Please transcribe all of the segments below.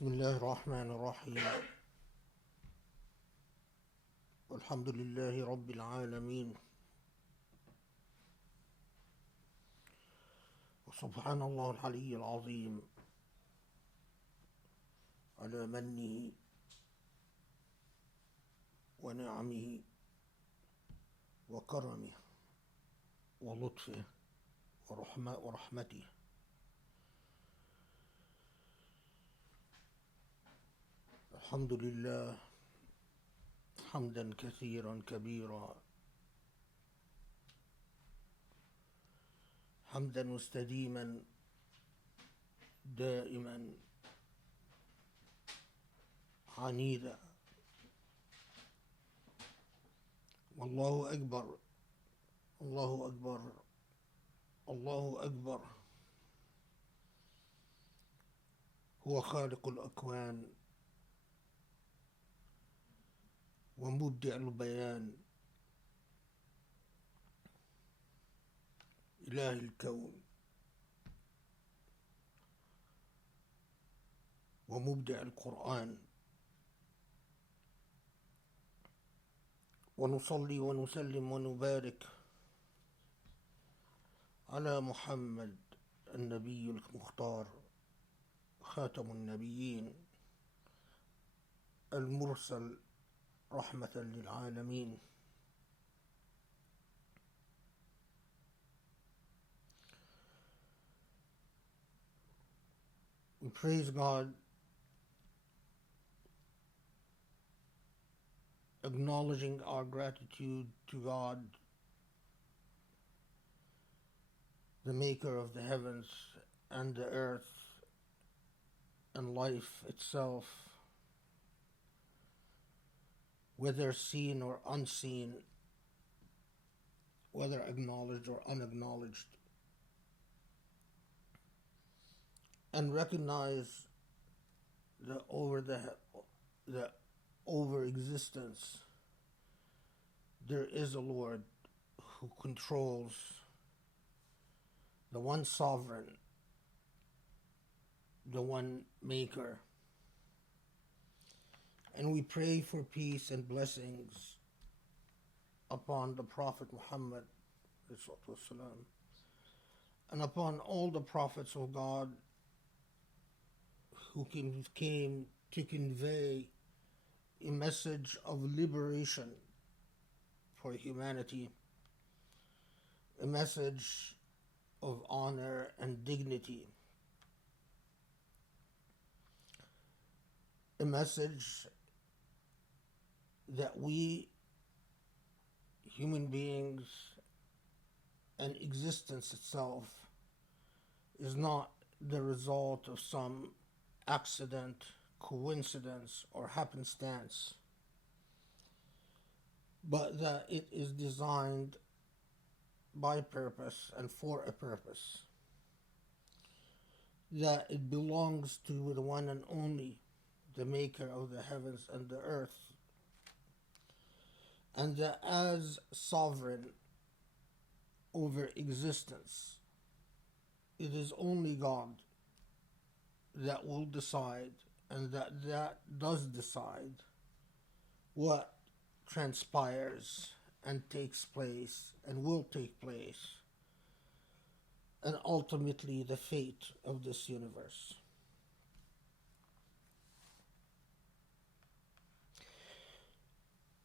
بسم الله الرحمن الرحيم. والحمد لله رب العالمين، وسبحان الله العلي العظيم على منه ونعمه وكرمه ولطفه ورحمته. الحمد لله حمدا كثيرا كبيرا، حمدا مستديما دائما عنيدا. والله أكبر، الله أكبر، الله أكبر. هو خالق الأكوان ومبدع البيان، إله الكون ومبدع القرآن. ونصلي ونسلم ونبارك على محمد النبي المختار، خاتم النبيين المرسل رحمة للعالمين. We praise God, acknowledging our gratitude to God, the maker of the heavens and the earth and life itself, whether seen or unseen, whether acknowledged or unacknowledged, and recognize the over existence. There is a Lord who controls, the one sovereign, the one maker. And we pray for peace and blessings upon the Prophet Muhammad and upon all the prophets of God who came to convey a message of liberation for humanity, a message of honor and dignity, a message that we human beings and existence itself is not the result of some accident, coincidence, or happenstance, but that it is designed by purpose and for a purpose, that it belongs to the one and only, the maker of the heavens and the earth, and that as sovereign over existence, it is only God that will decide, and that does decide what transpires and takes place and will take place, and ultimately the fate of this universe.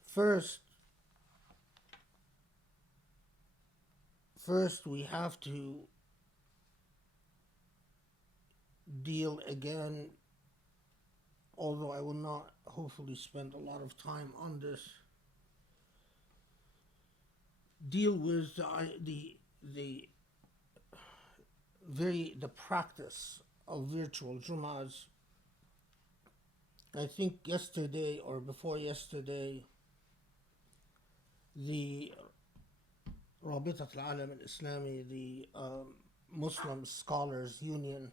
First, we have to deal again, although I will not hopefully spend a lot of time on this, deal with the practice of virtual Jum'ahs. I think yesterday or before yesterday, the Rabitat al-Alam al-Islami, the Muslim Scholars Union,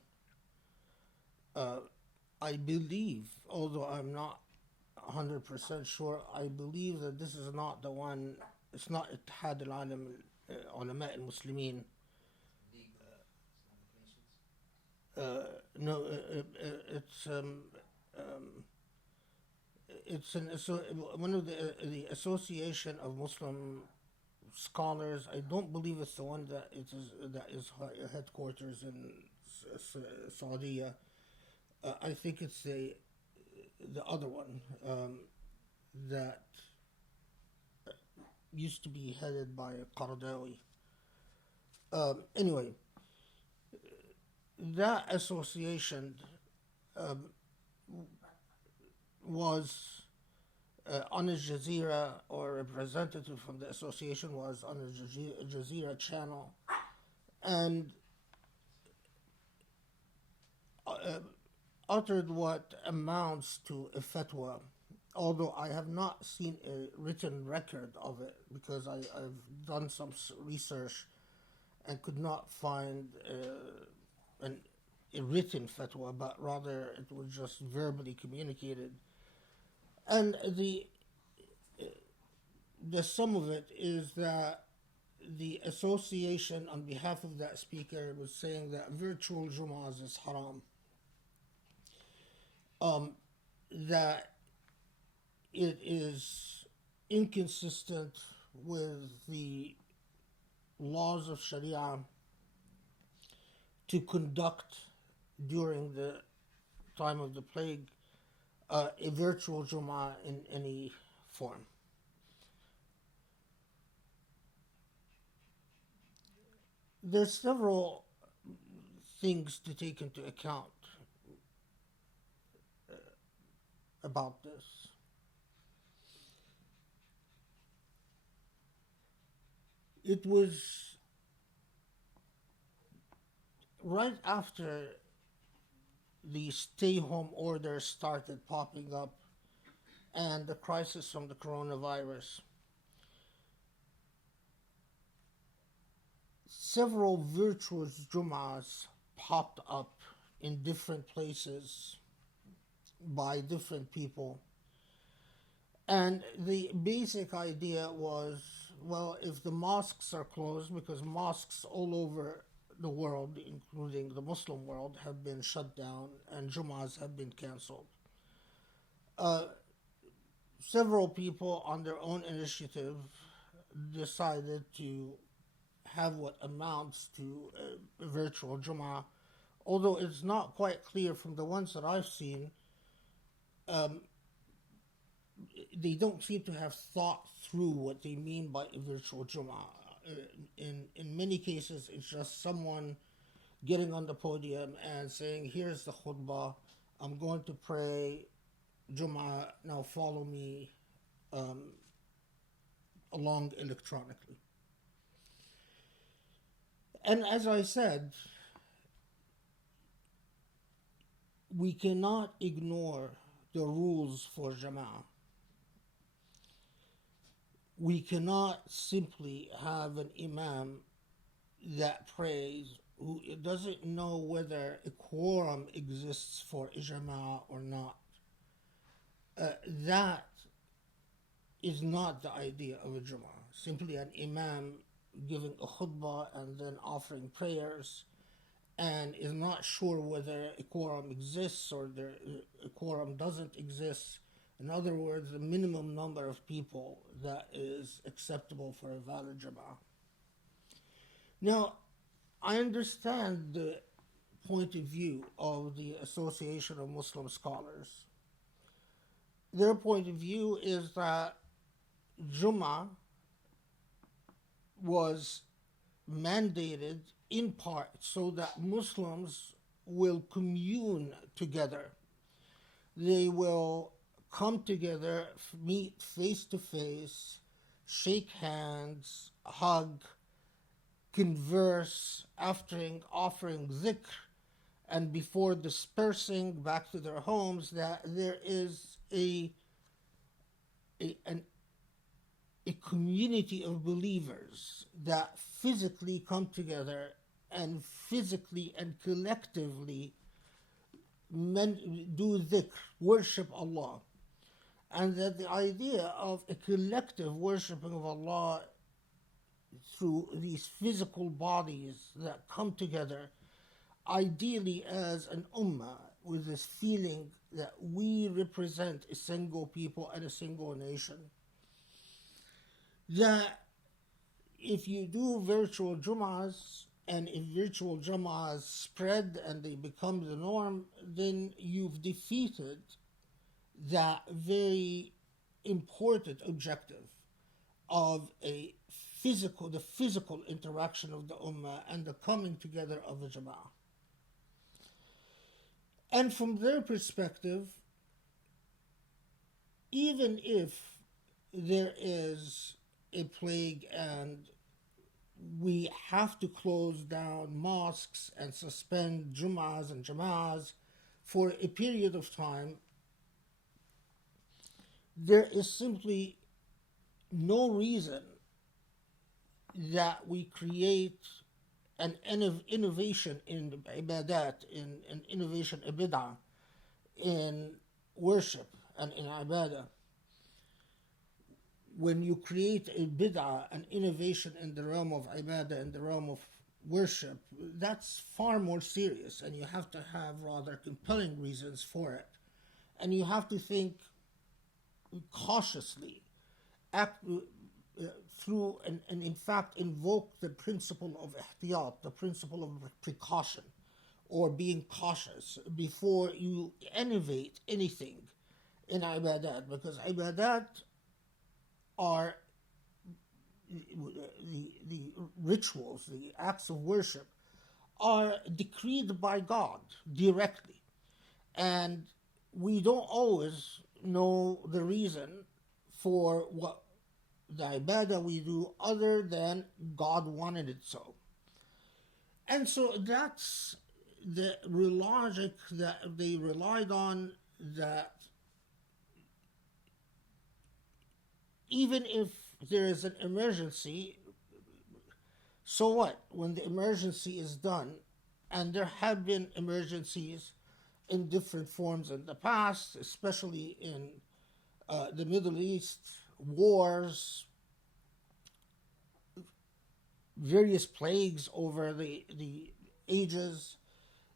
I believe, although I'm not 100% sure, I believe that this is not the one, it's not Ittihad al-Alam Ulama al-Muslimin. No, it's one of the Association of Muslim Scholars. I don't believe it's the one that is headquarters in Saudi. I think it's the other one that used to be headed by Qaradawi. Anyway, that association um, was on Al Jazeera, or a representative from the association was on a Jazeera channel, and uh, uttered what amounts to a fatwa, although I have not seen a written record of it because I've done some research and could not find a written fatwa, but rather it was just verbally communicated. And the sum of it is that the association, on behalf of that speaker, was saying that virtual Jum'ahs is haram. That it is inconsistent with the laws of Sharia to conduct during the time of the plague a virtual Jum'ah in any form. There's several things to take into account about this. It was right after the stay-home order started popping up and the crisis from the coronavirus. Several virtual Jum'ahs popped up in different places by different people. And the basic idea was, well, if the mosques are closed, because mosques all over the world, including the Muslim world, have been shut down and Jum'ahs have been cancelled. Several people on their own initiative decided to have what amounts to a virtual Jum'ah, although it's not quite clear from the ones that I've seen. They don't seem to have thought through what they mean by a virtual Jum'ah. In many cases, it's just someone getting on the podium and saying, here's the khutbah, I'm going to pray Jum'ah, now follow me along electronically. And as I said, we cannot ignore the rules for Jama'ah. We cannot simply have an imam that prays who doesn't know whether a quorum exists for a Jama'ah or not. That is not the idea of a Jama'ah. Simply an imam giving a khutbah and then offering prayers, and is not sure whether a quorum exists or a quorum doesn't exist. In other words, the minimum number of people that is acceptable for a valid Jama'ah. Now, I understand the point of view of the Association of Muslim Scholars. Their point of view is that Jum'ah was mandated in part so that Muslims will commune together. They will come together, meet face to face, shake hands, hug, converse, after offering dhikr, and before dispersing back to their homes, that there is a community of believers that physically come together and physically and collectively do dhikr, worship Allah. And that the idea of a collective worshiping of Allah through these physical bodies that come together, ideally as an ummah, with this feeling that we represent a single people and a single nation, that if you do virtual Jum'ahs, and if virtual Jum'ahs spread and they become the norm, then you've defeated that very important objective of the physical interaction of the Ummah and the coming together of the Jama'ah. And from their perspective, even if there is a plague and we have to close down mosques and suspend Jum'ahs and Jama'ahs for a period of time, there is simply no reason that we create an innovation in ibadat, in innovation, a bid'ah, in worship and in ibadah. When you create a bid'ah, an innovation in the realm of ibadah, in the realm of worship, that's far more serious, and you have to have rather compelling reasons for it. And you have to think cautiously, act through, and in fact invoke the principle of ihtiyat, the principle of precaution, or being cautious before you innovate anything in ibadat, because ibadat are the rituals, the acts of worship, are decreed by God directly. And we don't always know the reason for what the ibadah we do other than God wanted it so. And so that's the logic that they relied on, that even if there is an emergency, so what? When the emergency is done, and there have been emergencies in different forms in the past, especially in the Middle East, wars, various plagues over the ages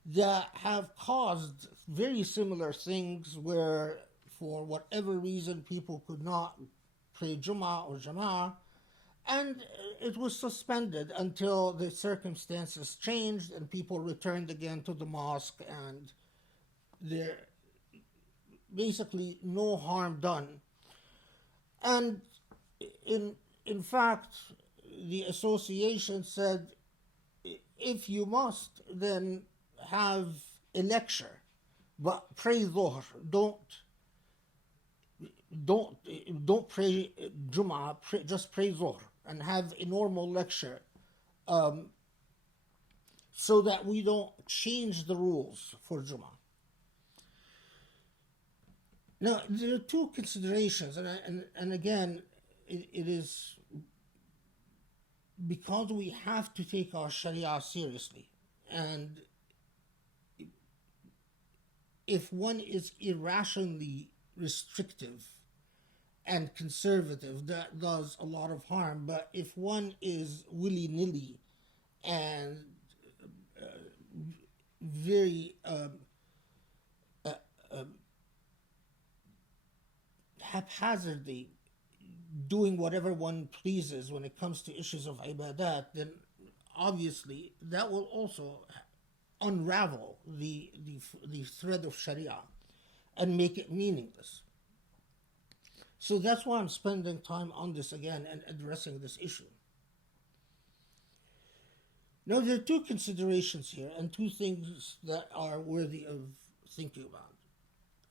that have caused very similar things where, for whatever reason, people could not pray Jum'ah or Jama'ah, and it was suspended until the circumstances changed and people returned again to the mosque, and there basically no harm done. And in fact, the association said, if you must, then have a lecture, but pray Dhuhr. Don't pray Jum'ah, just pray Dhuhr, and have a normal lecture, so that we don't change the rules for Jum'ah. Now, there are two considerations, and again, it is because we have to take our Sharia seriously. And if one is irrationally restrictive and conservative, that does a lot of harm. But if one is willy-nilly and very haphazardly doing whatever one pleases when it comes to issues of ibadat, then obviously that will also unravel the thread of Sharia and make it meaningless. So that's why I'm spending time on this again and addressing this issue. Now, there are two considerations here and two things that are worthy of thinking about.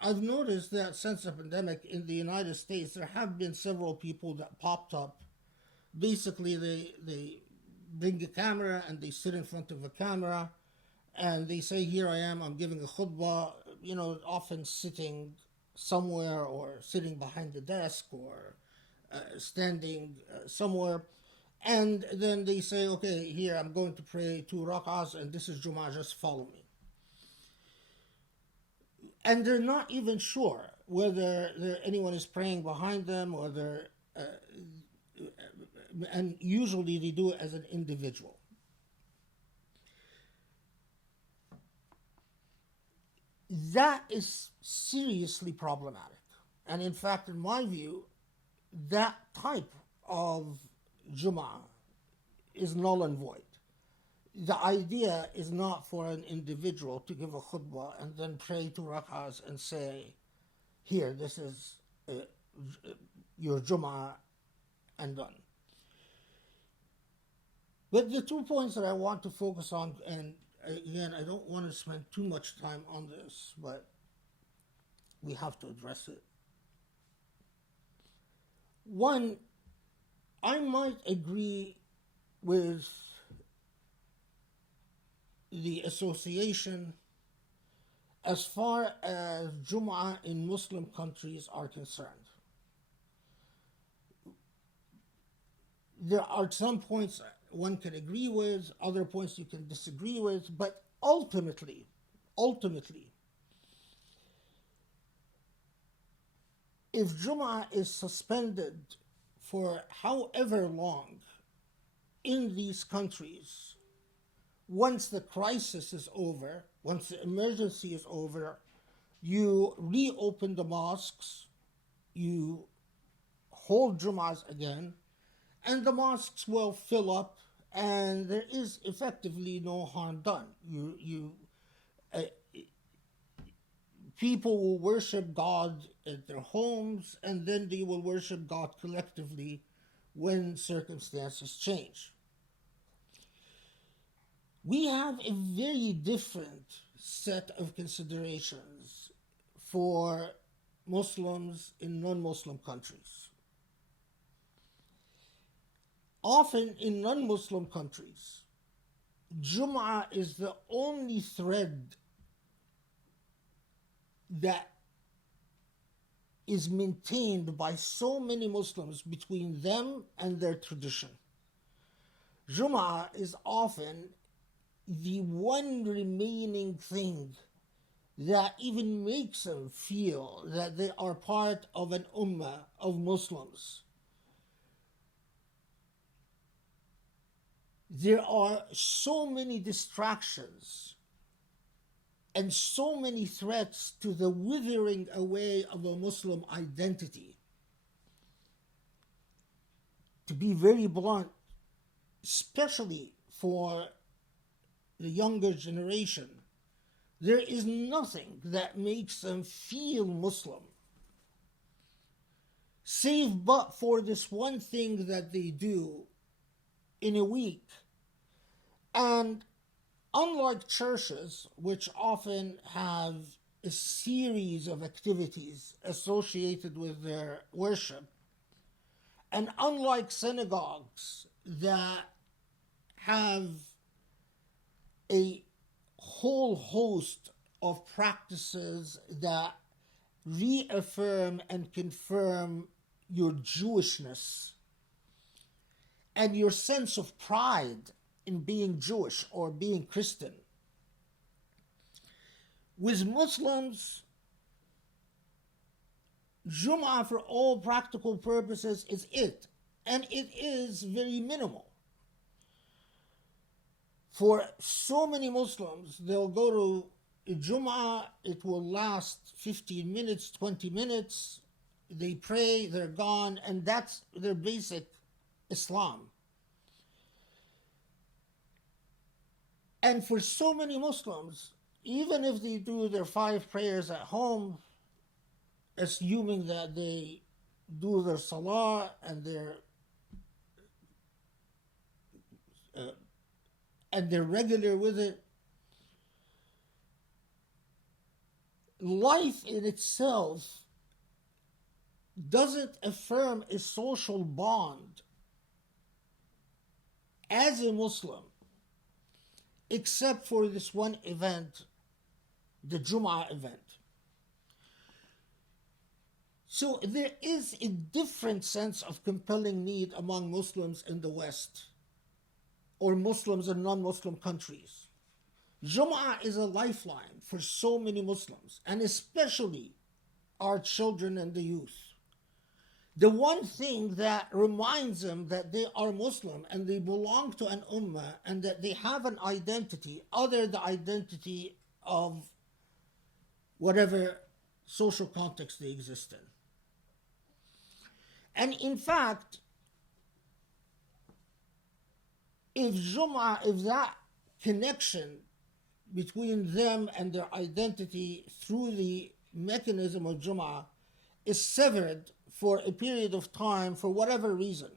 I've noticed that since the pandemic in the United States, there have been several people that popped up. Basically, they bring a camera and they sit in front of a camera and they say, here I am, I'm giving a khutbah, often sitting somewhere or sitting behind the desk or standing somewhere. And then they say, okay, here I'm going to pray 2 rak'ahs and this is Jum'ah, just follow me. And they're not even sure whether anyone is praying behind them or and usually they do it as an individual. that is seriously problematic. And in fact, in my view, that type of Jum'ah is null and void. The idea is not for an individual to give a khutbah and then pray 2 rak'ahs and say, here, this is your Jum'ah, and done. But the 2 points that I want to focus on, and again, I don't want to spend too much time on this, but we have to address it. One, I might agree with the association as far as Jum'ah in Muslim countries are concerned. There are some points one can agree with, other points you can disagree with, but ultimately, if Jum'ah is suspended for however long in these countries, once the crisis is over, once the emergency is over, you reopen the mosques, you hold Jum'ahs again, and the mosques will fill up, and there is effectively no harm done. People will worship God at their homes, and then they will worship God collectively when circumstances change. We have a very different set of considerations for Muslims in non-Muslim countries. Often in non-Muslim countries, Jum'ah is the only thread that is maintained by so many Muslims between them and their tradition. Jum'ah is often the one remaining thing that even makes them feel that they are part of an ummah of Muslims. There are so many distractions and so many threats to the withering away of a Muslim identity. To be very blunt, especially for the younger generation, there is nothing that makes them feel Muslim, save but for this one thing that they do in a week. And unlike churches, which often have a series of activities associated with their worship, and unlike synagogues that have a whole host of practices that reaffirm and confirm your Jewishness and your sense of pride in being Jewish or being Christian. With Muslims, Jum'ah for all practical purposes is it, and it is very minimal. For so many Muslims, they'll go to a Jum'ah, it will last 15 minutes, 20 minutes, they pray, they're gone, and that's their basic Islam. And for so many Muslims, even if they do their 5 prayers at home, assuming that they do their salah and they're regular with it, life in itself doesn't affirm a social bond as a Muslim, except for this one event, the Jum'ah event. So there is a different sense of compelling need among Muslims in the West, or Muslims in non-Muslim countries. Jum'ah is a lifeline for so many Muslims, and especially our children and the youth. The one thing that reminds them that they are Muslim and they belong to an ummah and that they have an identity other than the identity of whatever social context they exist in. And in fact, if that connection between them and their identity through the mechanism of Jum'ah is severed for a period of time for whatever reason,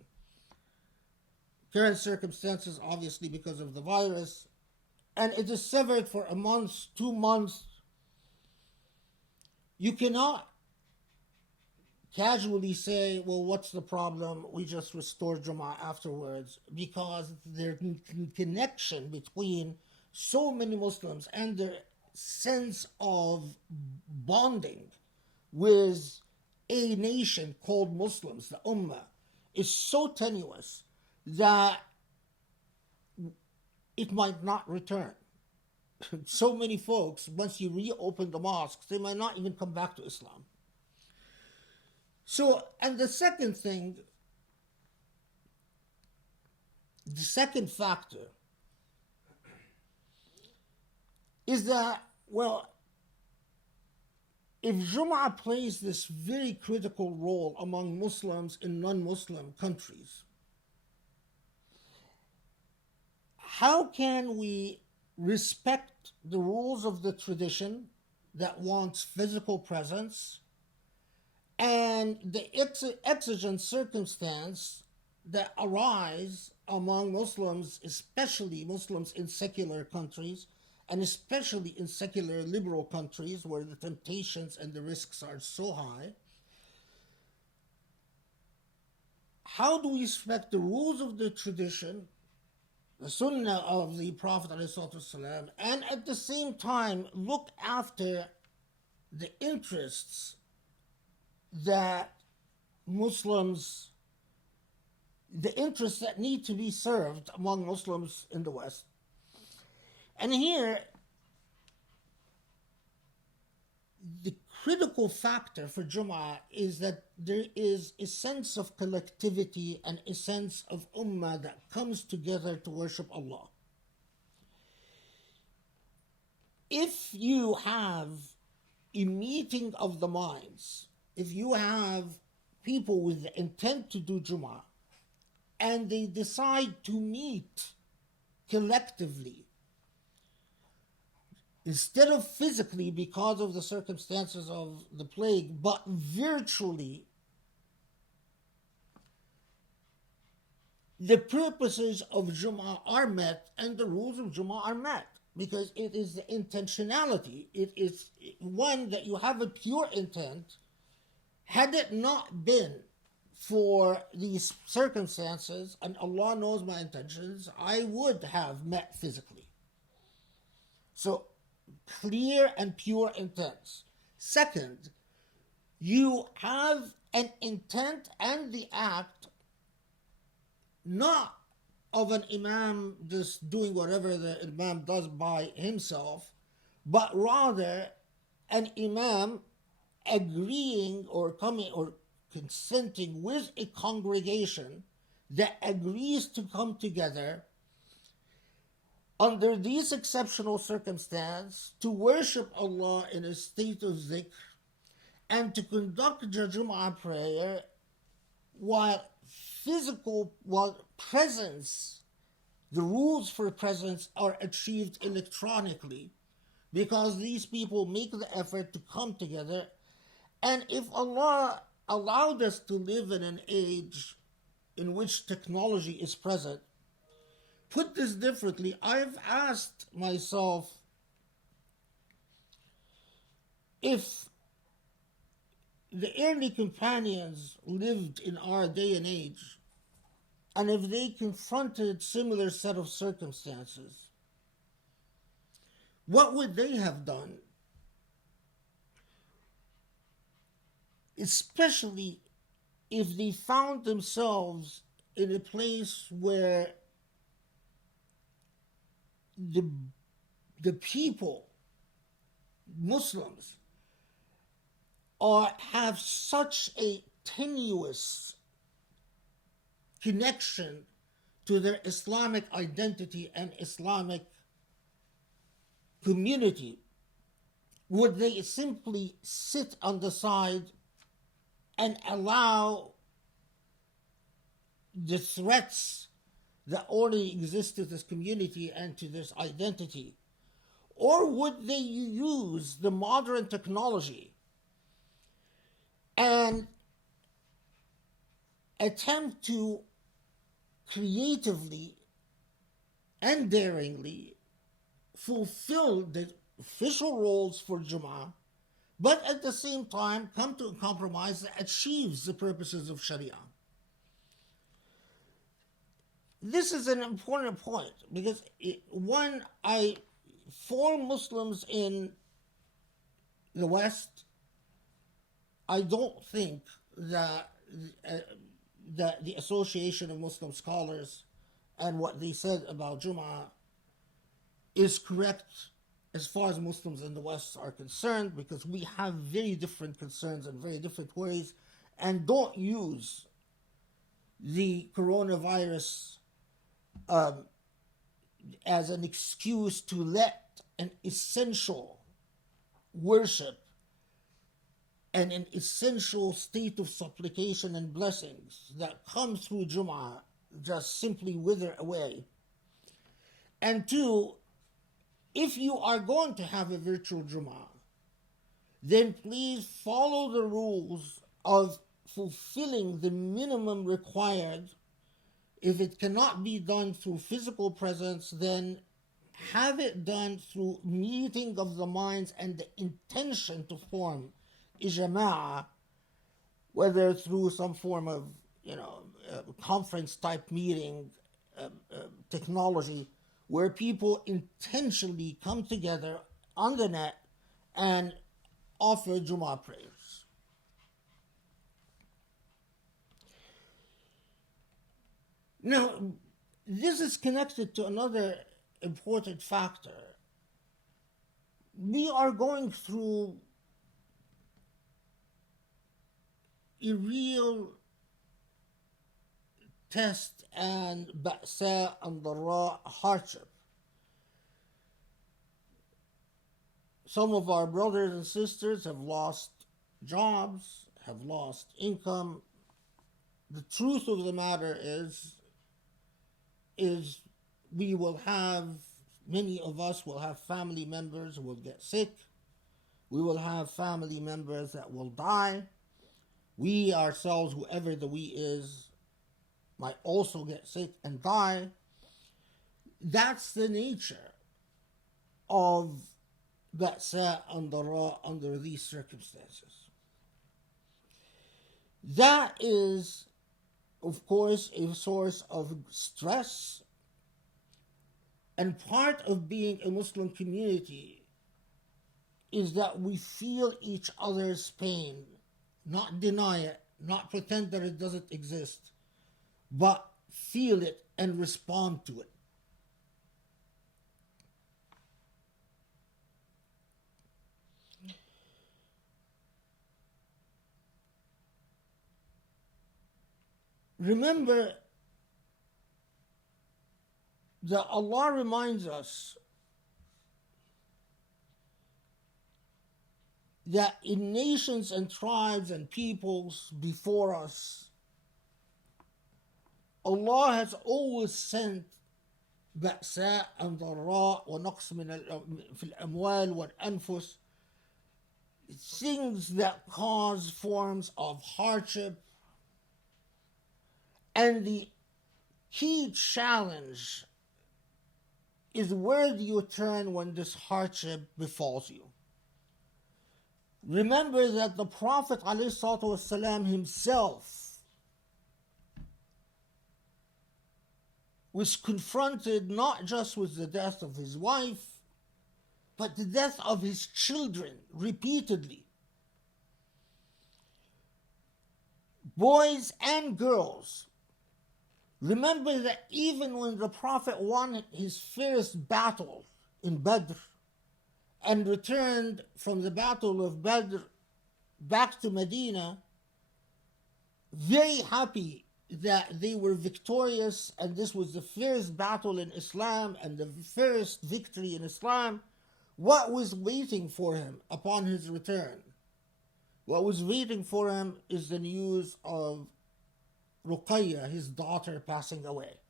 current circumstances obviously because of the virus, and it is severed for a month, 2 months, you cannot casually say, well, what's the problem? We just restore Jum'ah afterwards, because their connection between so many Muslims and their sense of bonding with a nation called Muslims, the Ummah, is so tenuous that it might not return. So many folks, once you reopen the mosques, they might not even come back to Islam. So, and the second thing, the second factor is that, well, if Jum'ah plays this very critical role among Muslims in non-Muslim countries, how can we respect the rules of the tradition that wants physical presence and the exigent circumstance that arise among Muslims, especially Muslims in secular countries, and especially in secular liberal countries where the temptations and the risks are so high? How do we respect the rules of the tradition, the sunnah of the Prophet ﷺ, and at the same time look after the interests that Muslims, the interests that need to be served among Muslims in the West? And here, the critical factor for Jum'ah is that there is a sense of collectivity and a sense of ummah that comes together to worship Allah. If you have a meeting of the minds, if you have people with the intent to do Jum'ah, and they decide to meet collectively, instead of physically because of the circumstances of the plague, but virtually, the purposes of Jum'ah are met and the rules of Jum'ah are met, because it is the intentionality. It is one that you have a pure intent. Had it not been for these circumstances, and Allah knows my intentions, I would have met physically. So, clear and pure intents. Second, you have an intent and the act not of an imam just doing whatever the imam does by himself, but rather an imam agreeing or coming or consenting with a congregation that agrees to come together under these exceptional circumstances to worship Allah in a state of zikr and to conduct the Jum'ah prayer while presence, the rules for presence are achieved electronically, because these people make the effort to come together. And if Allah allowed us to live in an age in which technology is present, put this differently, I've asked myself, if the early companions lived in our day and age, and if they confronted similar set of circumstances, what would they have done? Especially if they found themselves in a place where the people, Muslims, have such a tenuous connection to their Islamic identity and Islamic community, Would they simply sit on the side and allow the threats that already exist to this community and to this identity? Or would they use the modern technology and attempt to creatively and daringly fulfill the official roles for Jum'ah, but at the same time come to a compromise that achieves the purposes of Sharia? This is an important point because, for Muslims in the West, I don't think that the Association of Muslim Scholars and what they said about Jum'ah is correct as far as Muslims in the West are concerned, because we have very different concerns and very different worries, and don't use the coronavirus as an excuse to let an essential worship and an essential state of supplication and blessings that come through Jum'ah just simply wither away. And two, if you are going to have a virtual Jum'ah, then please follow the rules of fulfilling the minimum required. If it cannot be done through physical presence, then have it done through meeting of the minds and the intention to form ijma'ah, whether through some form of conference type meeting technology, where people intentionally come together on the net and offer Jumu'ah prayers. Now, this is connected to another important factor. We are going through a real test and ba'sa and dara, hardship. Some of our brothers and sisters have lost jobs, have lost income. The truth of the matter is we will have, many of us will have family members who will get sick. We will have family members that will die. We ourselves, whoever the we is, might also get sick and die. That's the nature of ba'sa and dara under these circumstances. That is, of course, a source of stress, and part of being a Muslim community is that we feel each other's pain, not deny it, not pretend that it doesn't exist, but feel it and respond to it. Remember that Allah reminds us that in nations and tribes and peoples before us, Allah has always sent بأساء and ضراء ونقص في الأموال والأنفس, things that cause forms of hardship. And the key challenge is, where do you turn when this hardship befalls you? Remember that the Prophet ﷺ himself was confronted not just with the death of his wife, but the death of his children repeatedly. Boys and girls. Remember that even when the Prophet won his first battle in Badr and returned from the battle of Badr back to Medina, very happy that they were victorious, and this was the first battle in Islam and the first victory in Islam, what was waiting for him upon his return? What was waiting for him is the news of Ruqayya, his daughter, passing away.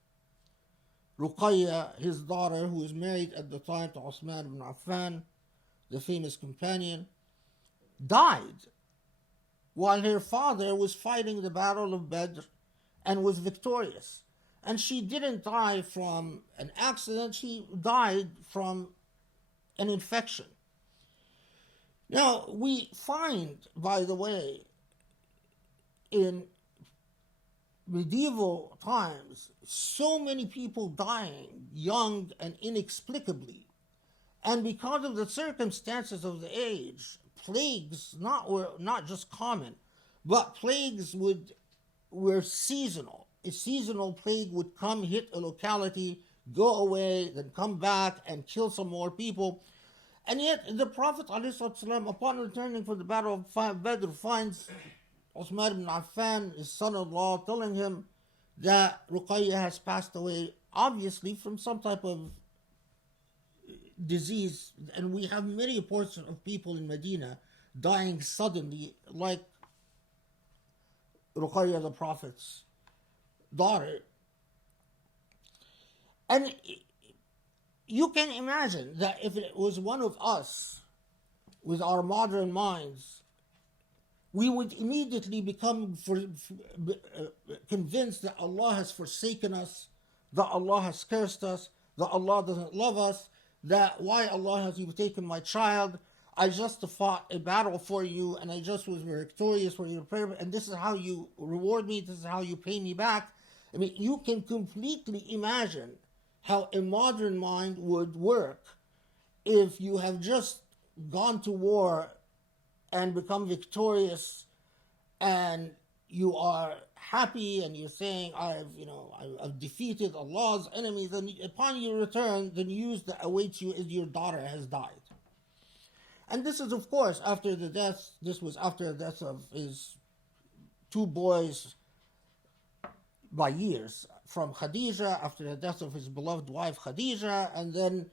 Ruqayya, his daughter, who was married at the time to Uthman ibn Affan, the famous companion, died while her father was fighting the Battle of Badr and was victorious. And she didn't die from an accident, she died from an infection. Now, we find, by the way, in medieval times, so many people dying young and inexplicably. And because of the circumstances of the age, plagues were not just common, but plagues were seasonal. A seasonal plague would come, hit a locality, go away, then come back and kill some more people. And yet the Prophet ﷺ, upon returning from the Battle of Badr, finds Uthman ibn Affan, his son-in-law, telling him that Ruqayya has passed away, obviously from some type of disease. And we have many portions of people in Medina dying suddenly, like Ruqayya, the Prophet's daughter. And you can imagine that if it was one of us with our modern minds, we would immediately become convinced that Allah has forsaken us, that Allah has cursed us, that Allah doesn't love us, that why Allah has you taken my child? I just fought a battle for you and I just was victorious for your prayer, and this is how you reward me, this is how you pay me back. I mean, you can completely imagine how a modern mind would work if you have just gone to war and become victorious and you are happy and you're saying, I've defeated Allah's enemies, and upon your return, the news that awaits you is your daughter has died. And this is, of course, after the death of his two boys by years, from Khadija, after the death of his beloved wife Khadija, and then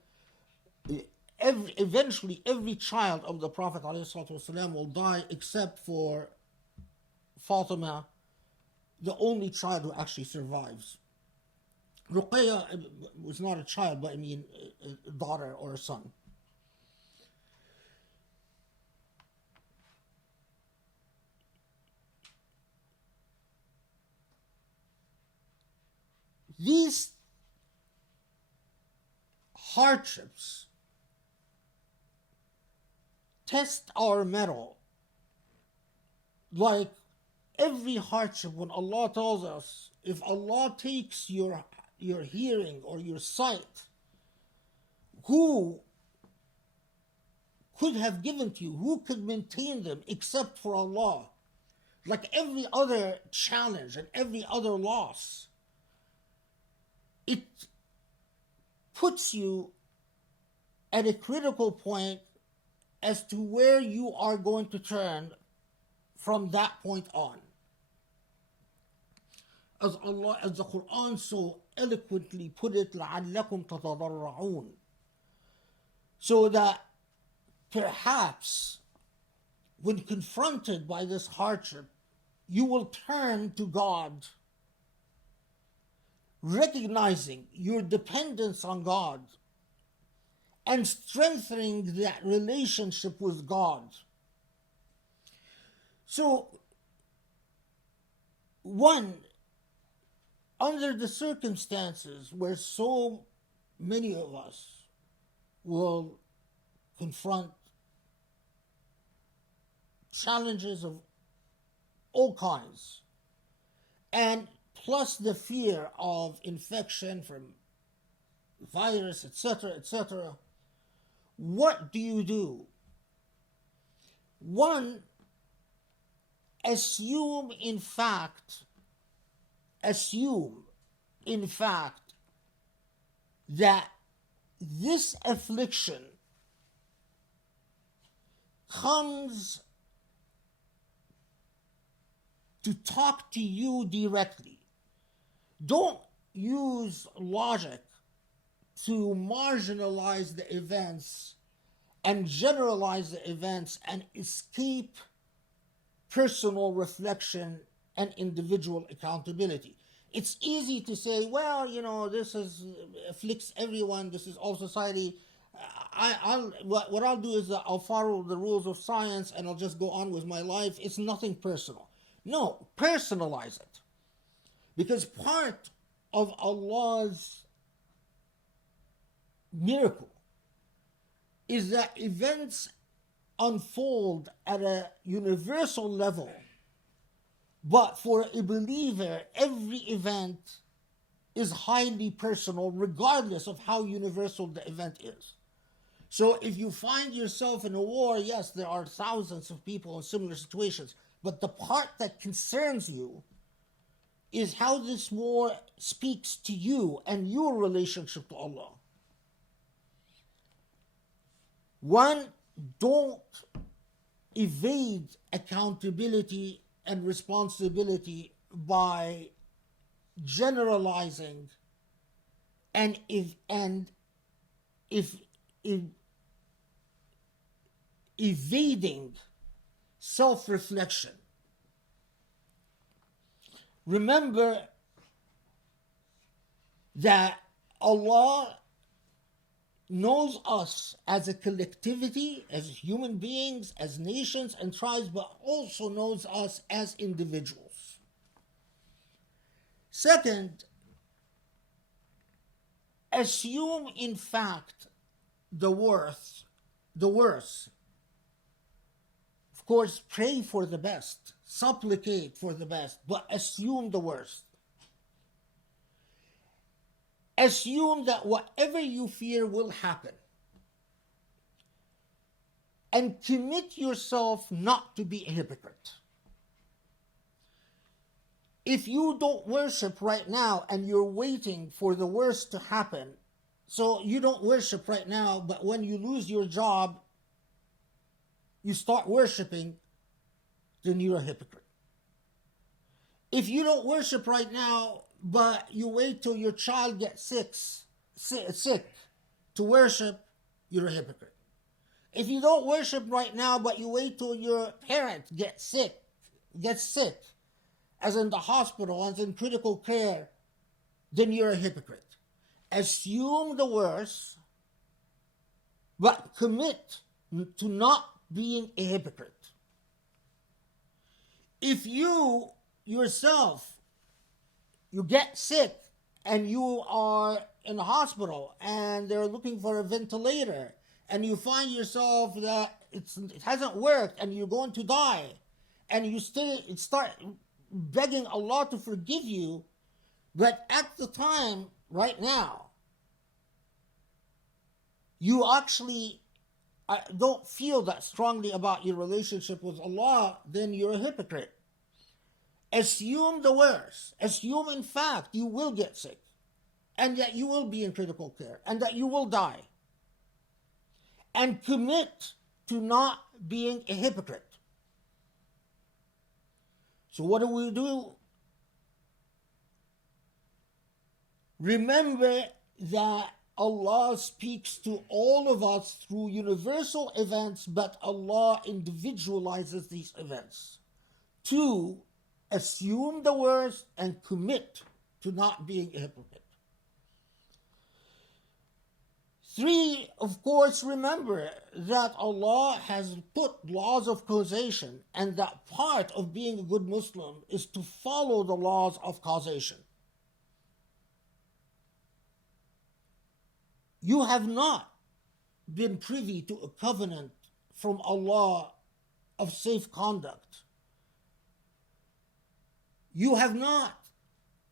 eventually every child of the Prophet ﷺ will die except for Fatima, the only child who actually survives. Ruqayya was not a child, but a daughter or a son. These hardships test our mettle, like every hardship. When Allah tells us, if Allah takes your hearing or your sight, who could have given to you? Who could maintain them except for Allah? Like every other challenge and every other loss, it puts you at a critical point as to where you are going to turn from that point on. As the Quran so eloquently put it, لَعَلَّكُمْ تَتَضَرَّعُونَ, so that perhaps when confronted by this hardship, you will turn to God, recognizing your dependence on God and strengthening that relationship with God. So, under the circumstances where so many of us will confront challenges of all kinds, and plus the fear of infection from virus, etc., etc., what do you do? One, assume in fact that this affliction comes to talk to you directly. Don't use logic to marginalize the events and generalize the events and escape personal reflection and individual accountability. It's easy to say, well, this afflicts everyone. This is all society. What I'll do is I'll follow the rules of science and I'll just go on with my life. It's nothing personal. No, personalize it. Because part of Allah's miracle is that events unfold at a universal level, but for a believer, every event is highly personal, regardless of how universal the event is. So if you find yourself in a war, yes, there are thousands of people in similar situations, but the part that concerns you is how this war speaks to you and your relationship to Allah. One, don't evade accountability and responsibility by generalizing and evading self-reflection. Remember that Allah knows us as a collectivity, as human beings, as nations and tribes, but also knows us as individuals. Second, assume in fact the worst. Of course, pray for the best, supplicate for the best, but assume the worst. Assume that whatever you fear will happen. And commit yourself not to be a hypocrite. If you don't worship right now and you're waiting for the worst to happen, so you don't worship right now, but when you lose your job, you start worshiping, then you're a hypocrite. If you don't worship right now, but you wait till your child gets sick to worship, you're a hypocrite. If you don't worship right now, but you wait till your parent gets sick, as in the hospital, as in critical care, then you're a hypocrite. Assume the worst, but commit to not being a hypocrite. If you yourself, you get sick and you are in the hospital and they're looking for a ventilator and you find yourself that it hasn't worked and you're going to die and you start begging Allah to forgive you, but at the time, right now, you actually don't feel that strongly about your relationship with Allah, then you're a hypocrite. Assume the worst. Assume, in fact, you will get sick and that you will be in critical care and that you will die. And commit to not being a hypocrite. So what do? Remember that Allah speaks to all of us through universal events, but Allah individualizes these events. 2, assume the worst and commit to not being a hypocrite. 3, of course, remember that Allah has put laws of causation, and that part of being a good Muslim is to follow the laws of causation. You have not been privy to a covenant from Allah of safe conduct. You have not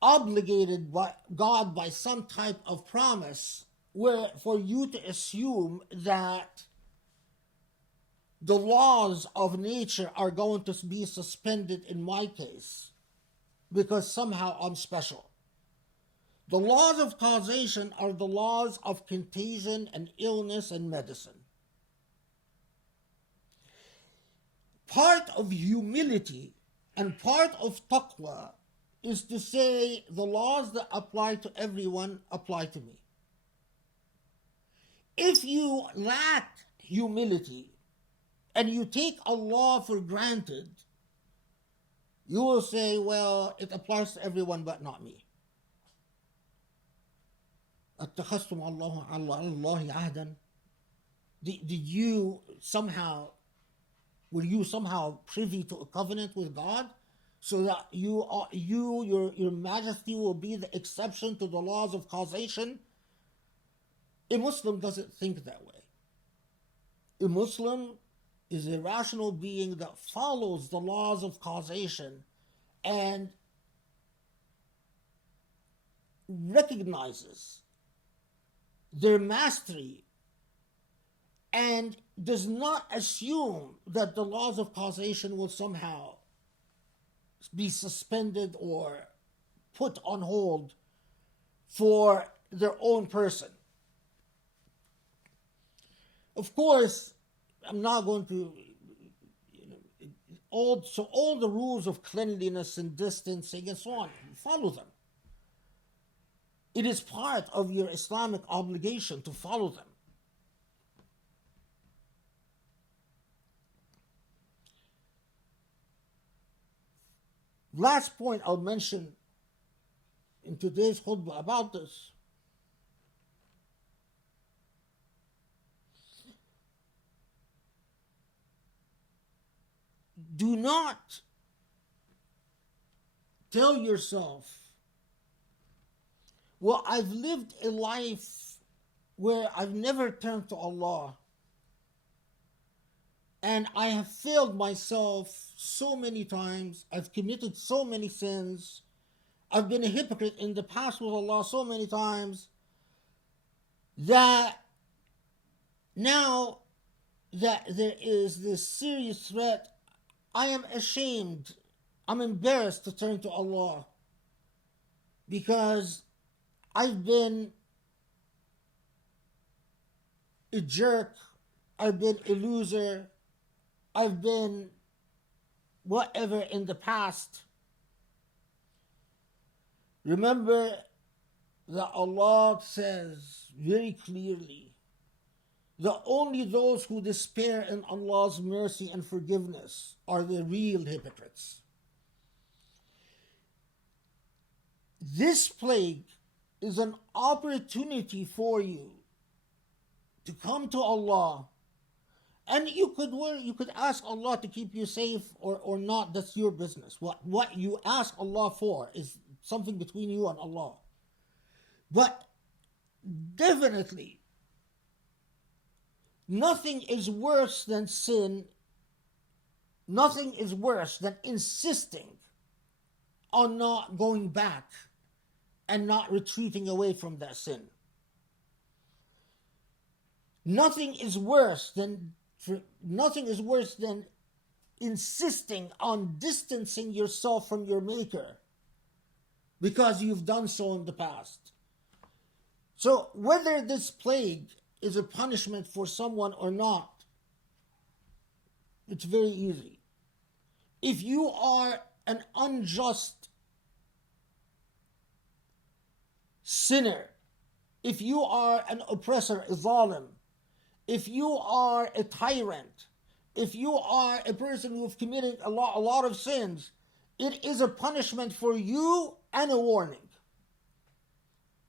obligated God by some type of promise where for you to assume that the laws of nature are going to be suspended in my case because somehow I'm special. The laws of causation are the laws of contagion and illness and medicine. Part of humility and part of taqwa is to say the laws that apply to everyone apply to me. If you lack humility, and you take Allah for granted, you will say, well, it applies to everyone but not me. اتخذتم الله على الله عهدا. Did you somehow, were you somehow privy to a covenant with God so that your majesty will be the exception to the laws of causation? A Muslim doesn't think that way. A Muslim is a rational being that follows the laws of causation and recognizes their mastery and does not assume that the laws of causation will somehow be suspended or put on hold for their own person. Of course, I'm not going to, all the rules of cleanliness and distancing and so on, follow them. It is part of your Islamic obligation to follow them. Last point I'll mention in today's khutbah about this. Do not tell yourself, well, I've lived a life where I've never turned to Allah, and I have failed myself so many times, I've committed so many sins, I've been a hypocrite in the past with Allah so many times, that now that there is this serious threat, I am ashamed, I'm embarrassed to turn to Allah because I've been a jerk, I've been a loser, I've been whatever in the past. Remember that Allah says very clearly that only those who despair in Allah's mercy and forgiveness are the real hypocrites. This plague is an opportunity for you to come to Allah, and you could ask Allah to keep you safe or not. That's your business. What you ask Allah for is something between you and Allah. But definitely, nothing is worse than sin. Nothing is worse than insisting on not going back and not retreating away from that sin. Nothing is worse than insisting on distancing yourself from your Maker because you've done so in the past. So whether this plague is a punishment for someone or not, it's very easy. If you are an unjust sinner, if you are an oppressor, a zalim, if you are a tyrant, if you are a person who has committed a lot of sins, it is a punishment for you and a warning.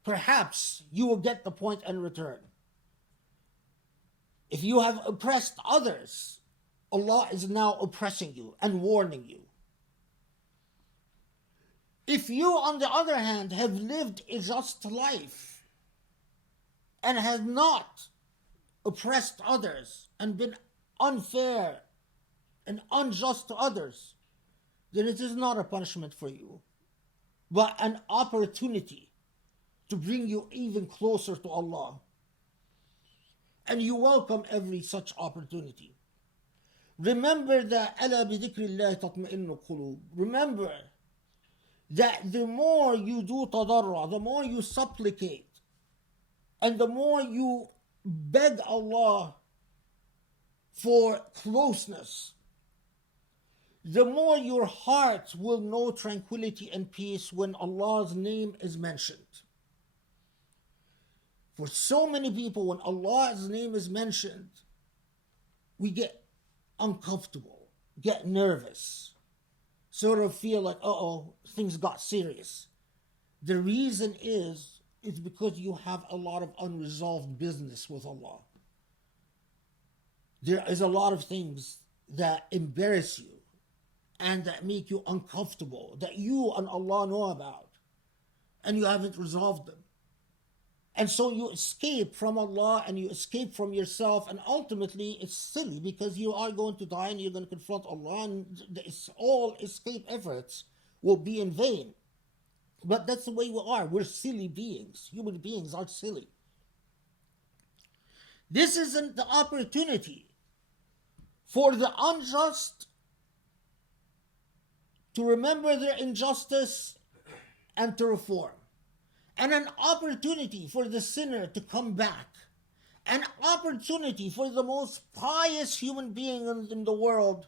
Perhaps you will get the point in return. If you have oppressed others, Allah is now oppressing you and warning you. If you, on the other hand, have lived a just life and have not oppressed others and been unfair and unjust to others, then it is not a punishment for you, but an opportunity to bring you even closer to Allah. And you welcome every such opportunity. Remember that أَلَا بِذِكْرِ اللَّهِ تَطْمَئِنُّ الْقُلُوبُ. Remember that the more you do tadarra, the more you supplicate, and the more you beg Allah for closeness, the more your heart will know tranquility and peace when Allah's name is mentioned. For so many people, when Allah's name is mentioned, we get uncomfortable, get nervous, sort of feel like, uh-oh, things got serious. The reason is because you have a lot of unresolved business with Allah. There is a lot of things that embarrass you and that make you uncomfortable, that you and Allah know about, and you haven't resolved them. And so you escape from Allah and you escape from yourself, and ultimately it's silly because you are going to die and you're going to confront Allah, and all escape efforts will be in vain. But that's the way we are. We're silly beings. Human beings are silly. This isn't the opportunity for the unjust to remember their injustice and to reform, and an opportunity for the sinner to come back, an opportunity for the most pious human being in the world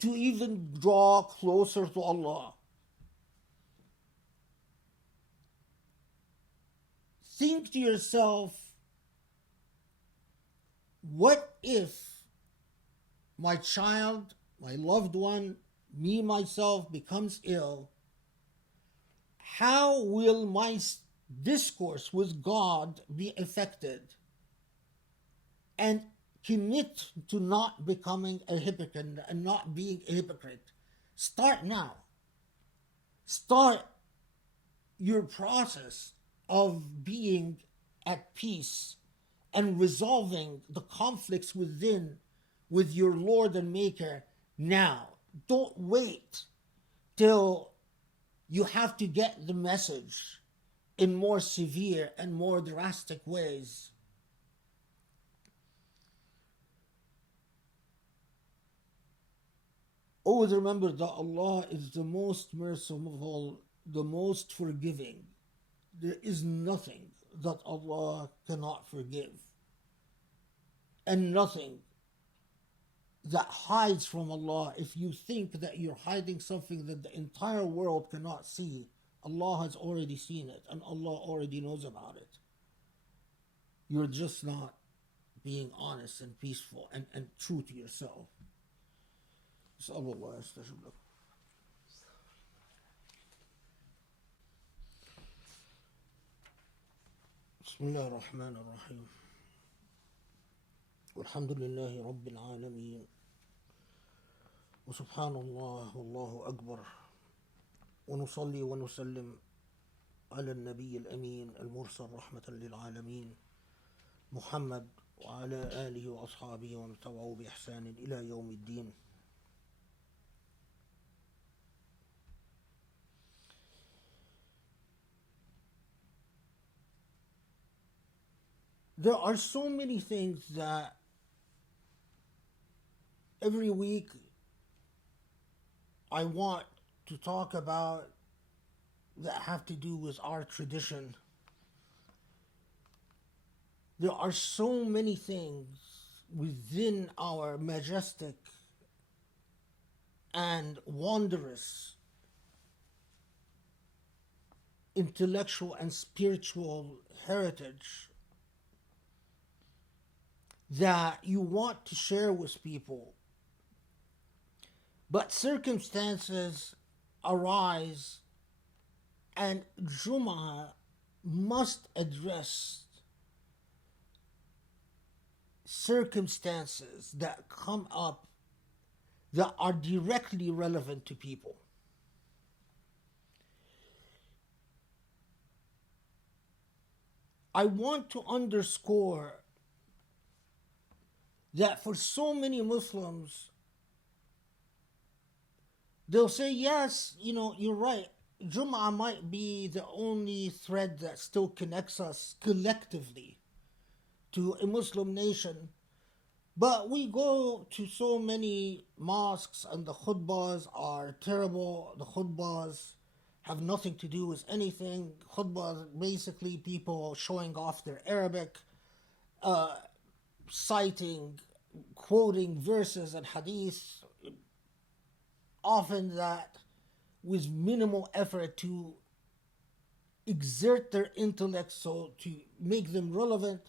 to even draw closer to Allah. Think to yourself, what if my child, my loved one, me, myself becomes ill? How will my discourse with God be affected? And commit to not becoming a hypocrite and not being a hypocrite. Start now. Start your process of being at peace and resolving the conflicts within with your Lord and Maker now. Don't wait till you have to get the message in more severe and more drastic ways. Always remember that Allah is the most merciful, the most forgiving. There is nothing that Allah cannot forgive, and nothing that hides from Allah. If you think that you're hiding something that the entire world cannot see, Allah has already seen it and Allah already knows about it. You're just not being honest and peaceful and true to yourself. أسأل الله يستجب لكم. بسم الله الرحمن الرحيم. والحمد لله رب العالمين. وسبحان الله والله أكبر. ونصلي ونسلم على النبي الأمين المرسل رحمة للعالمين محمد وعلى آله وأصحابه ومن تبعه بإحسان إلى يوم الدين. There are so many things that every week I want to talk about that have to do with our tradition. There are so many things within our majestic and wondrous intellectual and spiritual heritage that you want to share with people, but circumstances arise and Jum'ah must address circumstances that come up that are directly relevant to people. I want to underscore that for so many Muslims, they'll say, yes, you're right. Jum'ah might be the only thread that still connects us collectively to a Muslim nation. But we go to so many mosques and the khutbahs are terrible. The khutbahs have nothing to do with anything. Khutbahs, basically people showing off their Arabic, citing, quoting verses and hadith, often that with minimal effort to exert their intellect so to make them relevant,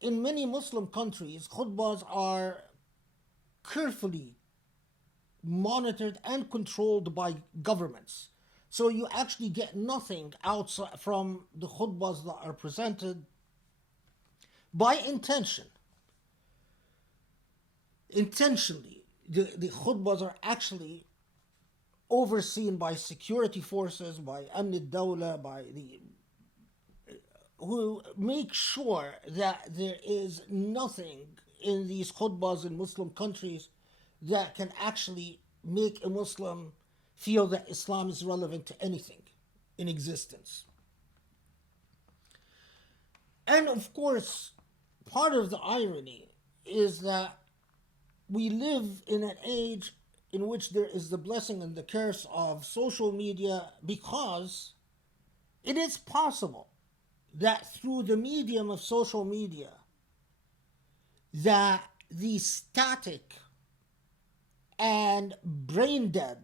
in many Muslim countries, khutbahs are carefully monitored and controlled by governments. So you actually get nothing outside from the khutbahs that are presented by intention. Intentionally, the khutbahs are actually overseen by security forces, by Amn al-Dawla, by the who make sure that there is nothing in these khutbahs in Muslim countries that can actually make a Muslim feel that Islam is relevant to anything in existence. And of course, part of the irony is that we live in an age in which there is the blessing and the curse of social media, because it is possible that through the medium of social media, that the static and brain dead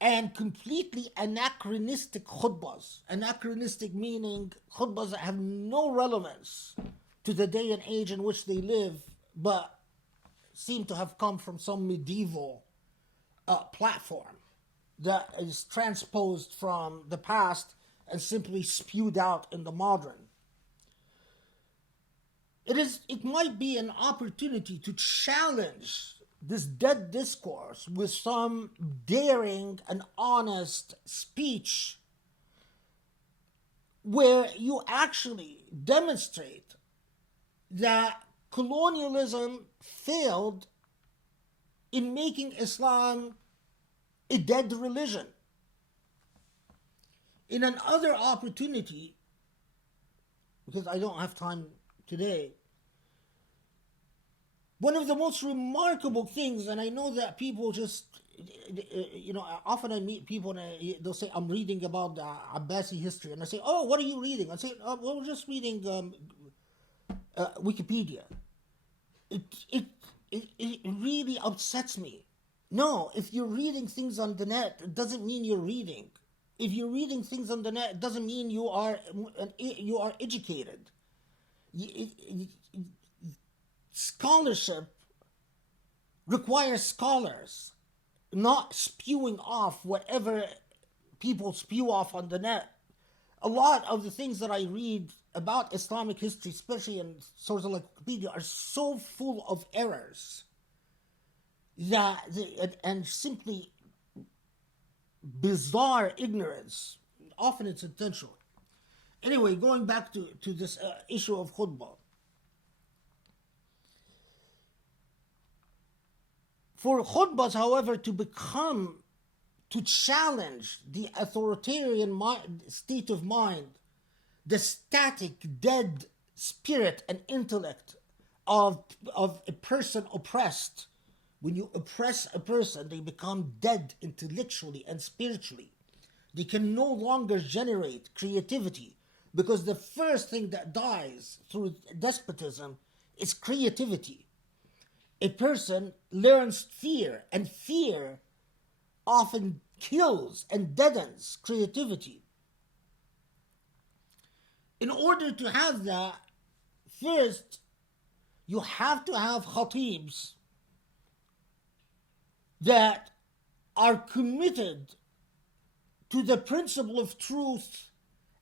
and completely anachronistic khutbahs, anachronistic meaning khutbahs that have no relevance to the day and age in which they live, but seem to have come from some medieval platform that is transposed from the past and simply spewed out in the modern. It might be an opportunity to challenge this dead discourse with some daring and honest speech where you actually demonstrate that colonialism failed in making Islam a dead religion. In another opportunity, because I don't have time today, one of the most remarkable things, and I know that people just, often I meet people and they'll say, I'm reading about the Abbasi history. And I say, oh, what are you reading? I say, oh, well, we're just reading Wikipedia. It really upsets me. No, if you're reading things on the net, it doesn't mean you're reading. If you're reading things on the net, it doesn't mean you are educated. Scholarship requires scholars, not spewing off whatever people spew off on the net. A lot of the things that I read about Islamic history, especially in sources like Wikipedia, are so full of errors and simply bizarre ignorance. Often it's intentional. Anyway, going back to this issue of khutbah. For khutbahs, however, to challenge the authoritarian state of mind, the static, dead spirit and intellect of a person oppressed. When you oppress a person, they become dead intellectually and spiritually. They can no longer generate creativity, because the first thing that dies through despotism is creativity. A person learns fear, and fear often kills and deadens creativity. In order to have that, first, you have to have khatibs that are committed to the principle of truth,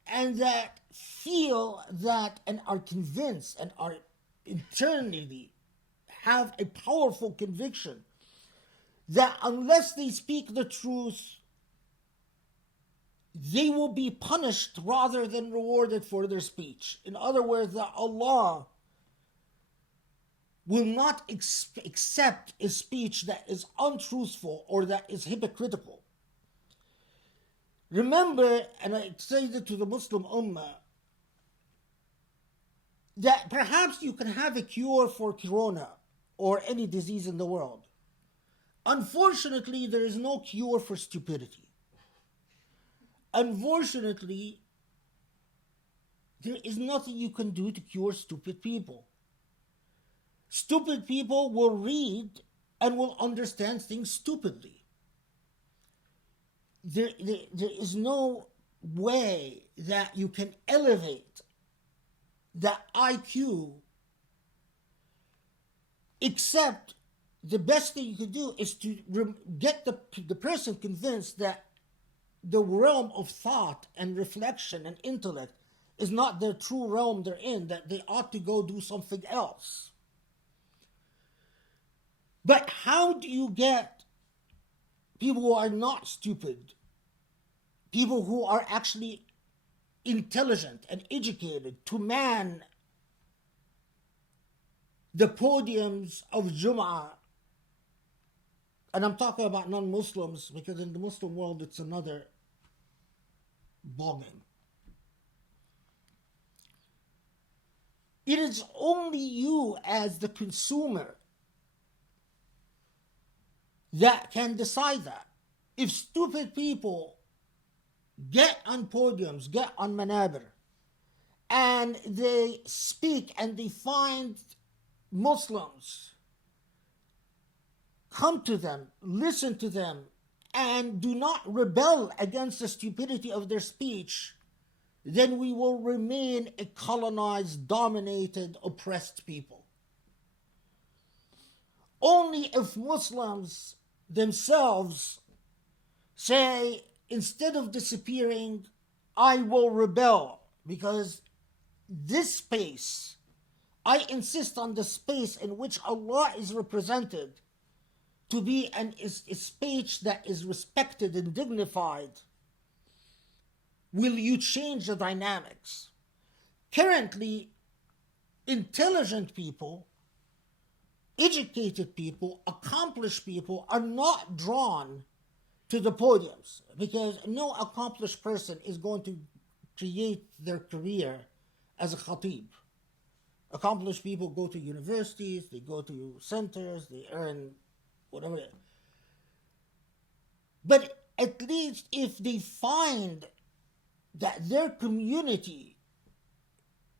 and that feel that and are convinced and are internally have a powerful conviction that unless they speak the truth, they will be punished rather than rewarded for their speech. In other words, that Allah will not accept a speech that is untruthful or that is hypocritical. Remember, and I say that to the Muslim Ummah, that perhaps you can have a cure for corona or any disease in the world. Unfortunately, there is no cure for stupidity. Unfortunately, there is nothing you can do to cure stupid people. Stupid people will read and will understand things stupidly. There is no way that you can elevate that IQ, except the best thing you could do is to get the person convinced that the realm of thought and reflection and intellect is not their true realm they're in, that they ought to go do something else. But how do you get people who are not stupid, people who are actually intelligent and educated, to man the podiums of Jum'ah? And I'm talking about non-Muslims, because in the Muslim world it's another ballgame. It is only you as the consumer that can decide that. If stupid people get on podiums, get on manabir, and they speak and they find Muslims come to them, listen to them, and do not rebel against the stupidity of their speech, then we will remain a colonized, dominated, oppressed people. Only if Muslims themselves say, instead of disappearing, I will rebel, because this space, I insist on the space in which Allah is represented to be a speech that is respected and dignified. Will you change the dynamics? Currently, intelligent people, educated people, accomplished people are not drawn to the podiums, because no accomplished person is going to create their career as a khatib. Accomplished people go to universities, they go to centers, they earn whatever. But at least if they find that their community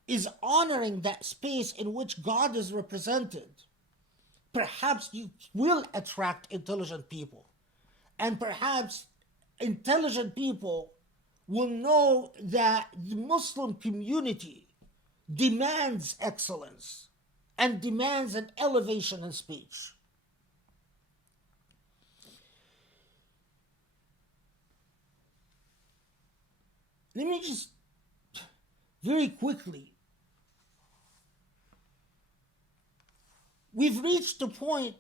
is honoring that space in which God is represented, perhaps you will attract intelligent people. And perhaps intelligent people will know that the Muslim community demands excellence and demands an elevation in speech. Let me just very quickly, we've reached a point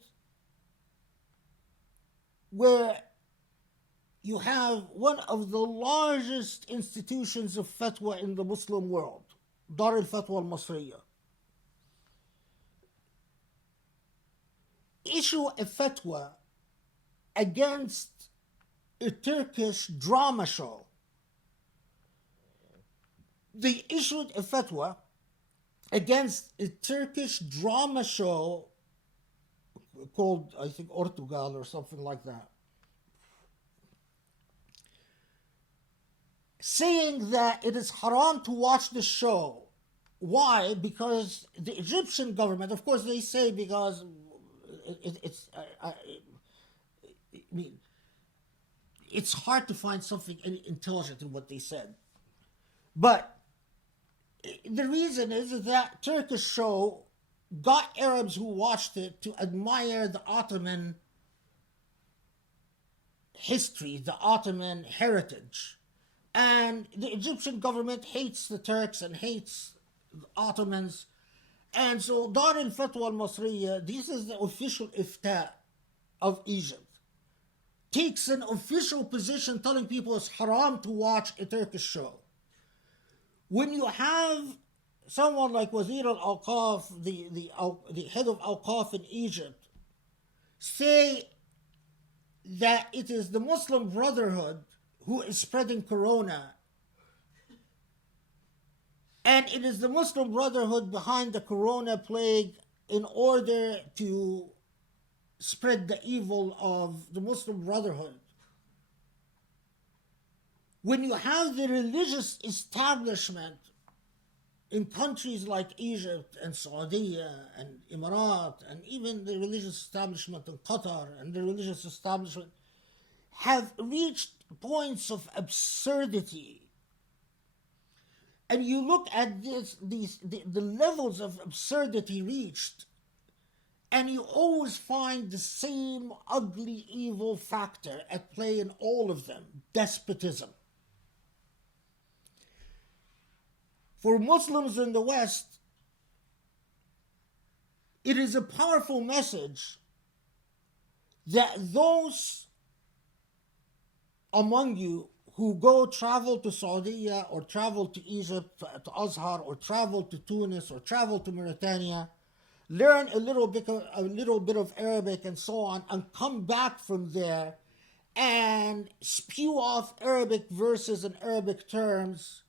where you have one of the largest institutions of fatwa in the Muslim world, Dar al-Fatwa al-Masriya, issue a fatwa against a Turkish drama show. They issued a fatwa against a Turkish drama show called, I think, Ortugal or something like that, saying that it is haram to watch the show. Why? Because the Egyptian government, of course they say because I mean, it's hard to find something intelligent in what they said. But the reason is that Turkish show got Arabs who watched it to admire the Ottoman history, the Ottoman heritage. And the Egyptian government hates the Turks and hates the Ottomans. And so Dar al-Fatwa al-Masriya, this is the official ifta of Egypt, takes an official position telling people it's haram to watch a Turkish show. When you have someone like Wazir al-Awqaf, the head of Awqaf in Egypt, say that it is the Muslim Brotherhood who is spreading corona, and it is the Muslim Brotherhood behind the corona plague in order to spread the evil of the Muslim Brotherhood. When you have the religious establishment in countries like Egypt and Saudi and Emirat, and even the religious establishment in Qatar and the religious establishment have reached points of absurdity And you look at the levels of absurdity reached, and you always find the same ugly, evil factor at play in all of them: despotism. For Muslims in the West, it is a powerful message that those among you who travel to Saudi or travel to Egypt, to Azhar, or travel to Tunis, or travel to Mauritania, learn a little bit of Arabic and so on, and come back from there and spew off Arabic verses and Arabic terms,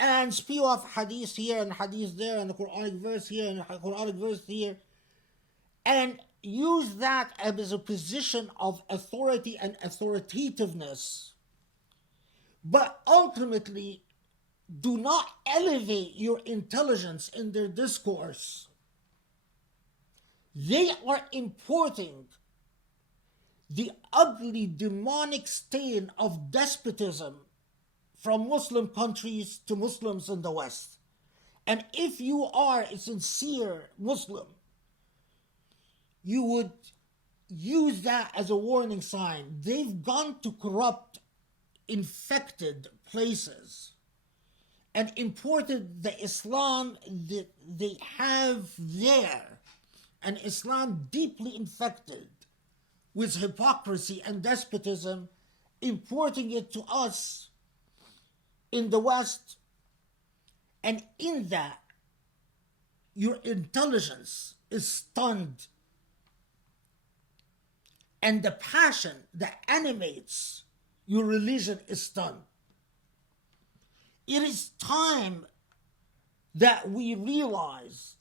and spew off hadith here and hadith there, and the Quranic verse here and the Quranic verse here, and use that as a position of authority and authoritativeness, but ultimately do not elevate your intelligence in their discourse. They are importing the ugly, demonic stain of despotism from Muslim countries to Muslims in the West. And if you are a sincere Muslim, you would use that as a warning sign. They've gone to corrupt, infected places and imported the Islam that they have there, an Islam deeply infected with hypocrisy and despotism, importing it to us in the West. And in that, your intelligence is stunned, and the passion that animates your religion is stunned. It is time that we realize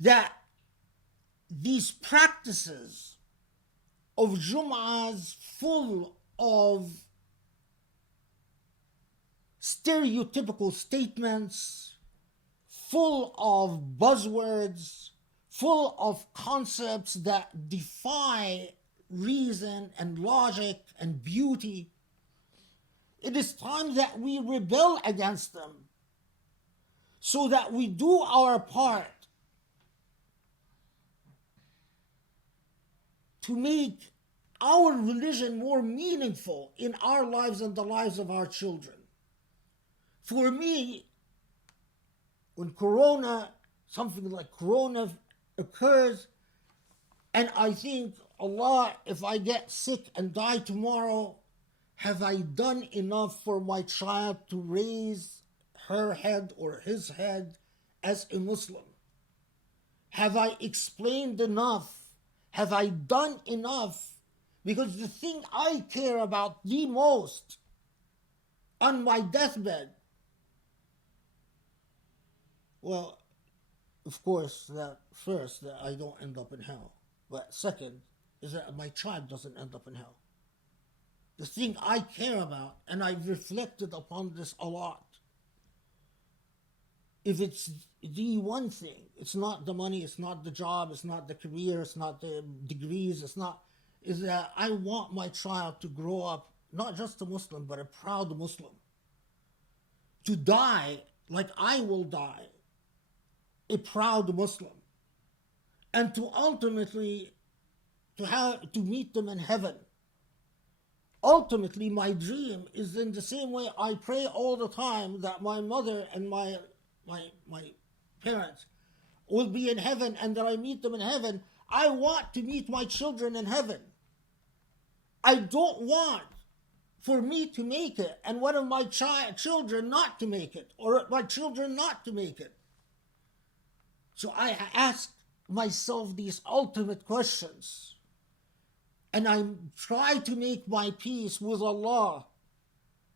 that these practices of Jum'ahs full of stereotypical statements, full of buzzwords, full of concepts that defy reason and logic and beauty, it is time that we rebel against them so that we do our part to make our religion more meaningful in our lives and the lives of our children. For me, when something like Corona occurs, and I think, Allah, if I get sick and die tomorrow, have I done enough for my child to raise her head or his head as a Muslim? Have I explained enough? Have I done enough? Because the thing I care about the most on my deathbed, well, of course, that first, that I don't end up in hell. But second, is that my child doesn't end up in hell. The thing I care about, and I've reflected upon this a lot, if it's the one thing, it's not the money, it's not the job, it's not the career, it's not the degrees, is that I want my child to grow up not just a Muslim, but a proud Muslim. To die like I will die, a proud Muslim. And to ultimately to meet them in heaven. Ultimately, my dream is in the same way I pray all the time that my mother and my parents will be in heaven and that I meet them in heaven. I want to meet my children in heaven. I don't want for me to make it and one of my children not to make it, or my children not to make it. So I ask myself these ultimate questions, and I try to make my peace with Allah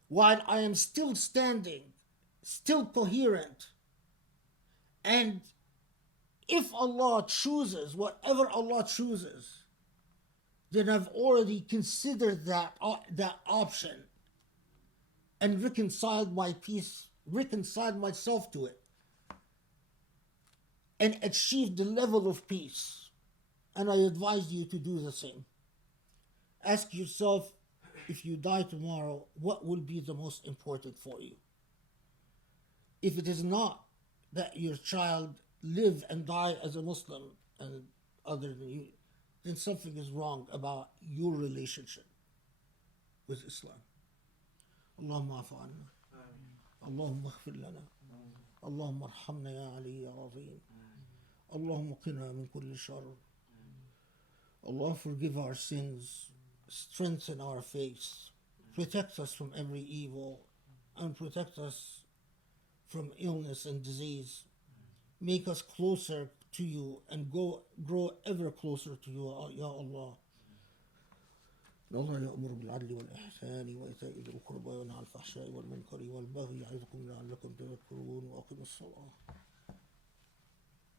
while I am still standing, still coherent. And if Allah chooses, whatever Allah chooses, then I've already considered that option and reconciled my peace, reconciled myself to it, and achieved the level of peace. And I advise you to do the same. Ask yourself, if you die tomorrow, what will be the most important for you? If it is not that your child live and die as a Muslim and other than you, then something is wrong about your relationship with Islam. اللهم اعف عنا اللهم اغفر لنا اللهم ارحمنا يا علي يا عظيم اللهم قنا من كل شر. Allah, forgive our sins, strengthen our faith, protect us from every evil, and protect us from illness and disease. Make us closer to you and grow ever closer to you, Ya Allah. الله يأمر بالعدل والإحسان وإيتاء ذي القربى وينهى عن الفحشاء والمنكر والبغي يعظكم لعلكم تذكرون وأقيموا الصلاة